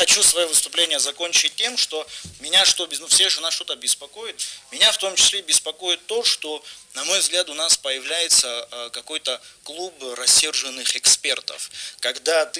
хочу свое выступление закончить тем, что меня все же нас что-то беспокоит. Меня в том числе беспокоит то, что, на мой взгляд, у нас появляется какой-то клуб рассерженных экспертов. Когда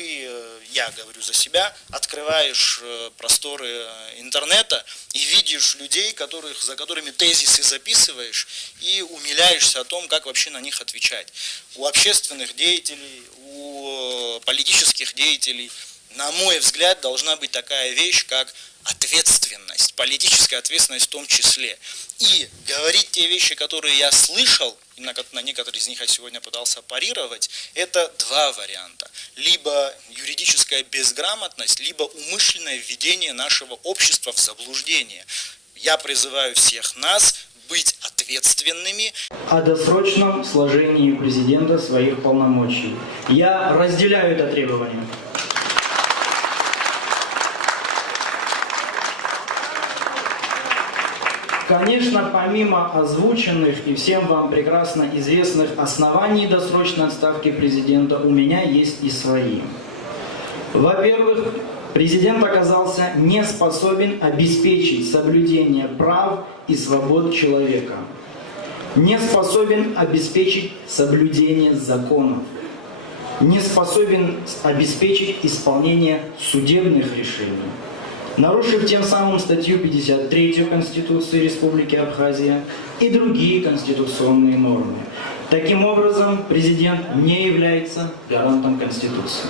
я говорю за себя, открываешь просторы интернета и видишь людей, за которыми тезисы записываешь, и умиляешься о том, как вообще на них отвечать. У общественных деятелей, у политических деятелей, на мой взгляд, должна быть такая вещь, как ответственность, политическая ответственность в том числе. И говорить те вещи, которые я слышал, и на некоторые из них я сегодня пытался парировать, это два варианта. Либо юридическая безграмотность, либо умышленное введение нашего общества в заблуждение. Я призываю всех нас быть ответственными. О досрочном сложении президента своих полномочий. Я разделяю это требование. Конечно, помимо озвученных и всем вам прекрасно известных оснований досрочной отставки президента, у меня есть и свои. Во-первых, президент оказался не способен обеспечить соблюдение прав и свобод человека, не способен обеспечить соблюдение законов, не способен обеспечить исполнение судебных решений, нарушив тем самым статью 53 Конституции Республики Абхазия и другие конституционные нормы. Таким образом, президент не является гарантом Конституции.